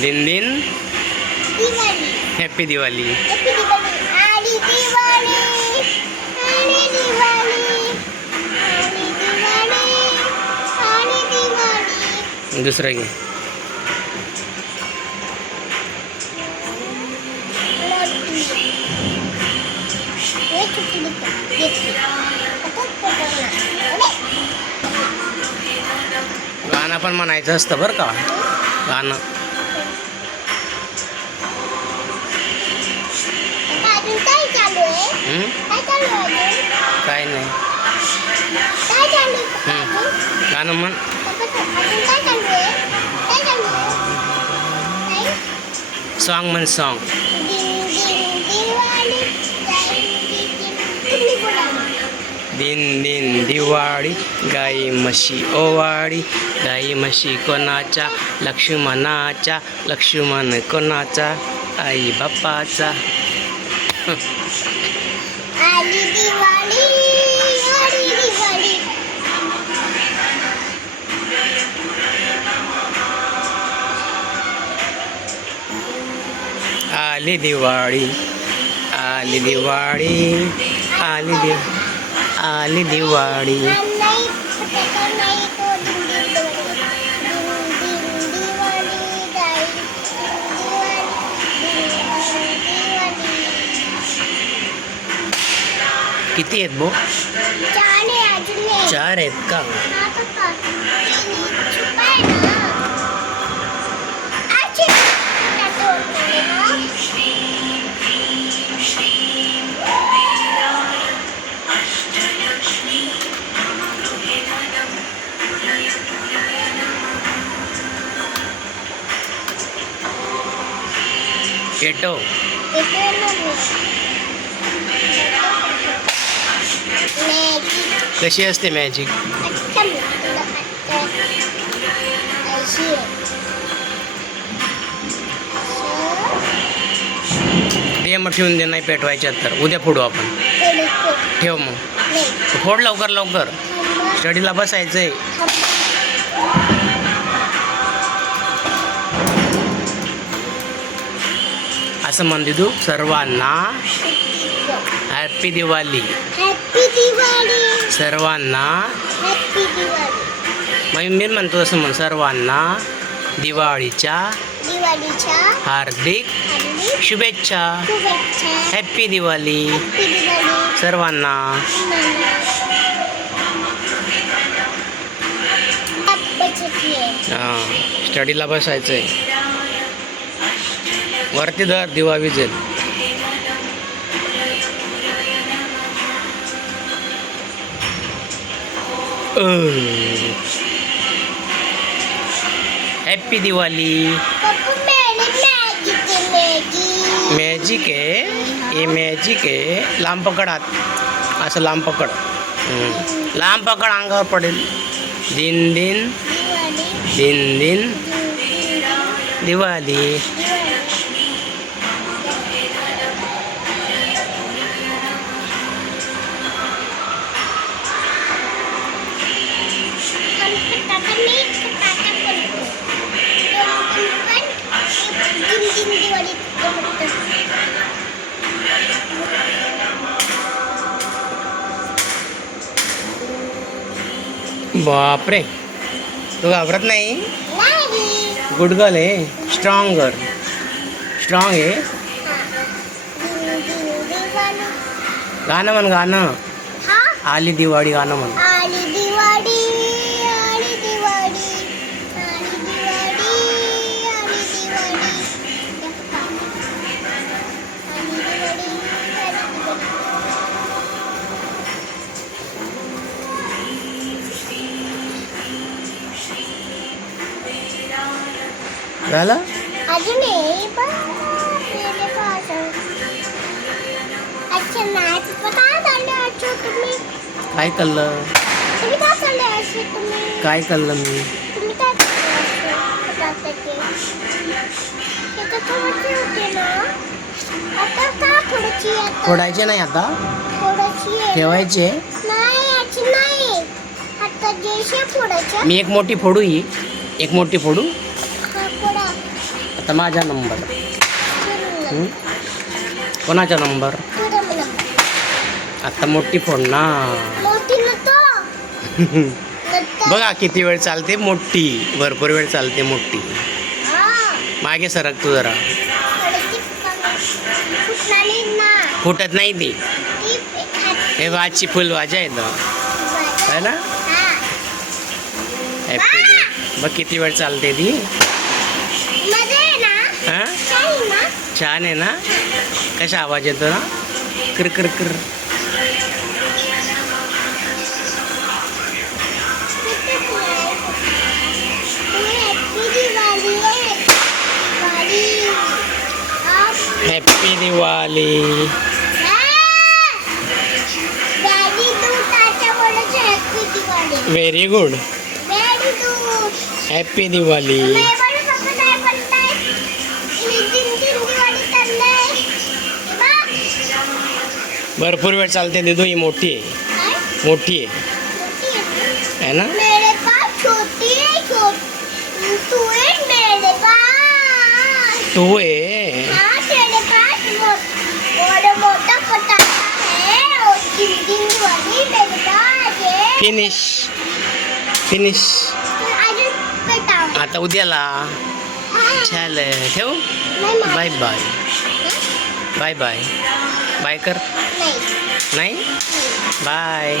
दिन दिन Diwali happy Diwali happy Diwali आणि दिवाळी आणि दिवाळी आणि दिवाळी आणि दिवाळी दुसरं घे गाणं पण म्हणायचं असतं बरं का. गाणं. चालू आहे हं? काय चालू आहे अजून काय नाही काय चालू आहे हं. अजून गाणं म्हण अजून काय चालू आहे काय चालू आहे काय सॉन्ग म्हण सॉन्ग दिन दिन दिवाळी दिन दिन दिवाळी। किती आहेत भो चार आहेत का? हा पप्पा. कशी असते मॅजिक आहे. ते मग ठेवून दे नाही पेटवायच्यात तर उद्या फोडू आपण ते. ठेव मग. फोड लवकर लवकर. स्टडीला बसायचंय थांबा. असं म्हण दिदू सर्वांना हॅपी दिवाळी हॅपी दिवाळी सर्वांना. हॅपी दिवाळी मी म्हणतो असं म्हण सर्वांना दिवाळीच्या दिवाळीच्या हार्दिक शुभेच्छा. हॅपी दिवाळी सर्वांना. हां. स्टडीला बसायचंय. वरती दर दिवा विजेल. हॅपी दिवाळी मॅजिक आहे हे मॅजिक आहे लांब पकड हात असं लांब पकड. लांब पकड अंगावर पडेल. दिन दिन. दिन दिन. दिवाळी. बापरे तू घाबरत नाही गुड गर्ल आहे स्ट्रॉंगर स्ट्रॉंग आहे गाणं म्हण गाणं आली दिवाळी गाणं म्हण थोडीशी होते ना. आता का थोडीशी आता? फोडायचे नाही आता? ठेवायचे? मी एक मोठी फोडू ही. एक मोठी फोडा. आता माझा नंबर? कोणाचा नंबर? आता मोठी फोन ना. बघा किती वेळ चालते मोठी. भरपूर वेळ चालते मोठी. मागे सरक तू जरा. फुटत नाही ती. हे वाची फुल वाजा येतं बाजू. है ना? बघ किती वेळ चालते ती मध्ये आहे ना हां काही ना छान आहे ना? कशा आवाज येतो ना? क्र क्र क्र. Happy Diwali very good happy Diwali भरपूर वेळ चालते दिदू ही मोठी आहे. मोठी आहे. है ना? मेरे पास छोटी है छोटी तू मेरे पास। तू आहे फिनिश फिनिश आता उद्याला. चाल ठेवू? Bye bye bye bye bye कर. नहीं. बाय.